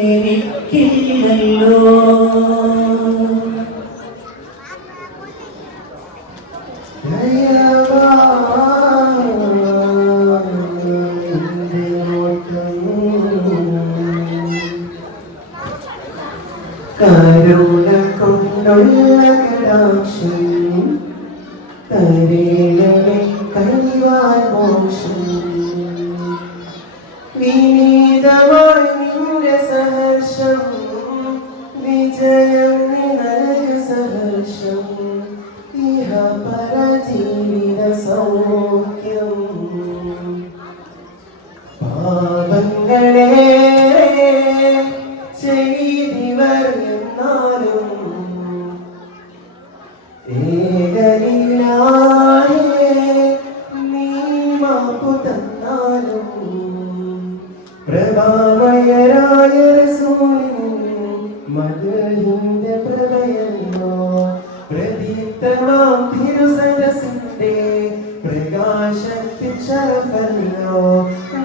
എനിക്കില്ലല്ലോ കരുണ കൊണ്ടുള്ള കടാക്ഷം തരേണമേ കനിവാൻ മോക്ഷം വിനീതമായി നിന്റെ സഹർഷം വിജയം നിനക്ക് സഹർഷം ഇഹ പരജീവിത സൗഖ്യം പാപങ്ങളെ ചെയ്തിവർ എന്നാലും ഏകനിലായേ നീ മാപ്പു തന്നാലും പ്രഭാമയരായ റസൂലിൻ മദഹിന്റെ പ്രഭയല്ലോ പ്രദീപ്തമാം തിരുസരസിന്റെ പ്രകാശത്തിൽ ശരഫല്ലോ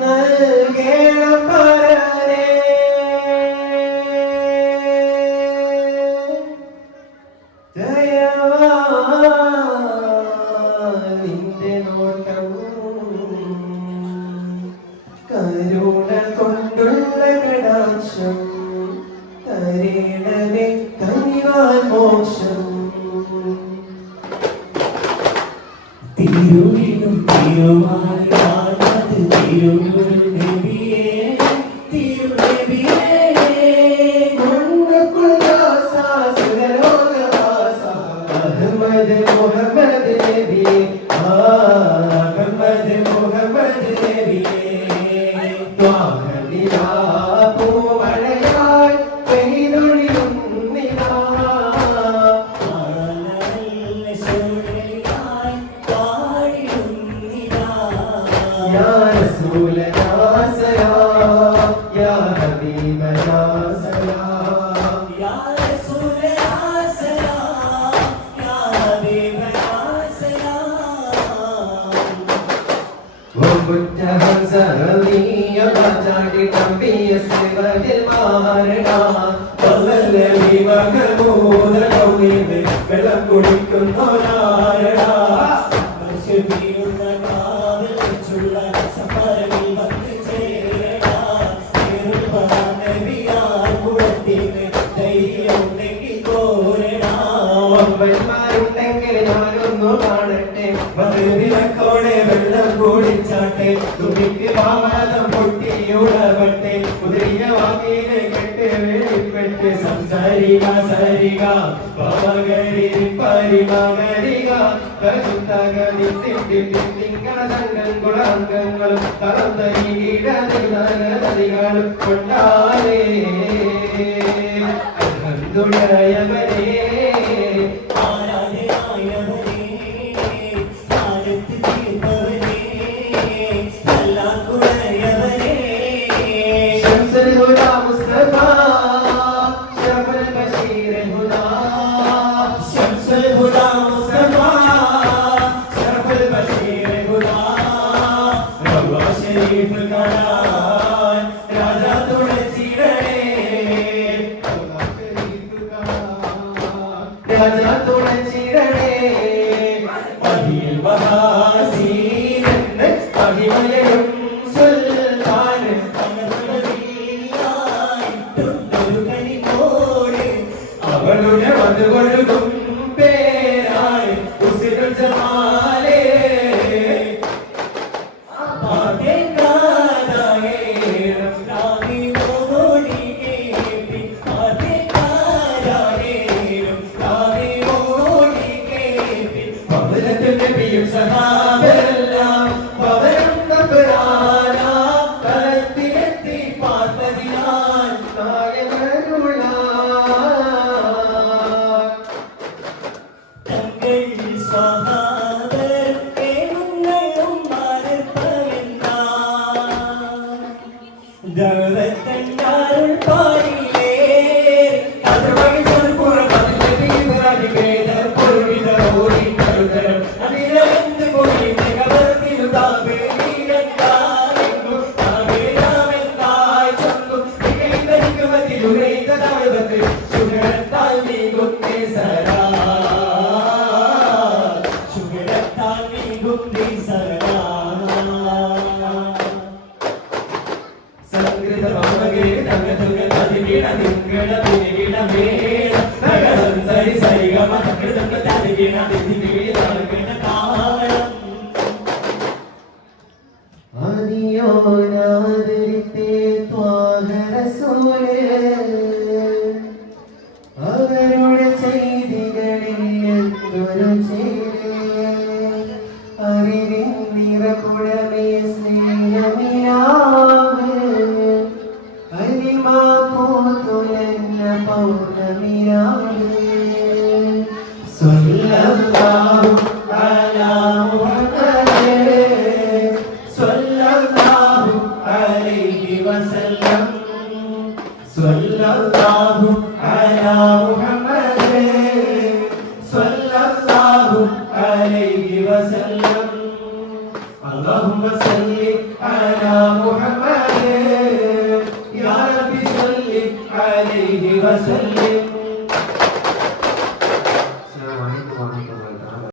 നൽകേണം പരനേ നിന്റെ നോട്ടം കരുണ കൊണ്ടുള്ള കടാക്ഷം തരേണമേ കനിവാൻ മോക്ഷം തിരുവിഴും തിരുവായത് തിരുനബിയേ തിരുനബിയേ മുഹമ്മദ് മുഹമ്മദ് നബിയേ മുഹമ്മദ് മുഹമ്മദ് നബിയേ ത്വാഹദിലാ പൂമഴയായി പെയ്തൊഴിയുന്നിതാ നല്ല ശോഭയായി പാടിടുന്നിതാ യാ റസൂലനാ സലാം യാ ഹബീബനാ സലാം യാ റസൂലനാ സലാം യാ ഹബീബനാ സലാം وكنت همزة رضية بجاك تنبي السبب المارنا വല്ലല്ലി മഹമൂദ കൗനിത് വെള്ളം കുടിക്കുന്നോരാരടാ മനുഷ്യരുന്ന കാവൽ വെച്ചുള്ള സഫറിൽ വന്ന് ചേരടാ നബിയാർ കുളത്തിന് ധൈര്യം ഉണ്ടെങ്കിൽ കോരടാ വമ്പന്മാരുണ്ടെങ്കിൽ ഞാനൊന്നു കാണട്ടെ മധുവിലക്കോടെ വെള്ളം കുടിച്ചാട്ടെ തുണിക്ക് പാവാദം പൊട്ടിയുടവട്ടെ കുതിരിയ വാക്കിനെ കെട്ട് വെളിപ്പെട്ട് സംസാരിക സരിക പവകരി പരിമകരിക കരുത്തകതി തിങ്കള സംഘങ്ങളും തളർന്ന ഈ നദികളും കൊണ്ടാലേ അൽഹംദുലില്ലാഹ് രാജാ തുണച്ചിടണേ പതിയിൽ മഹാസീനന് പതിമലയും സുൽത്താന് ഒരു കനിമോട് അവളുടെ വന്നുകൊഴുകും പേരായി ഉസിരു ജമാലേ സഹാബെല്ലാം പവരം തപരാന കലത്തിലെത്തി പാർത്തതിനാൽ തങ്ങൾ സഹാബർ കേളുങ്ങളും ദൗലത്തണ്ടാരുൾ പാടിലേ അതുവഴി പുറമതിലെ നൽകണ താളം ആദിയോനാദരിത്തെ ത്വാഹ റസൂലേ അവരുടെ ചെയ്തികളിൽ എന്തൊരു ചെയ്തേ അറിവിൻ നിറകുടമേ സ്നേഹമിനാവ് അനിമാ പോതുലന്ന പൗർണമിനാവ് സ്വല്ലല്ലാഹു അലാ മുഹമ്മദ് സ്വല്ലല്ലാഹു അലൈഹി വസല്ലം സ്വല്ലല്ലാഹു അലാ മുഹമ്മദ് സ്വല്ലല്ലാഹു അലൈഹി വസല്ലം اللهم صل على محمد يا رب صل عليه وسلم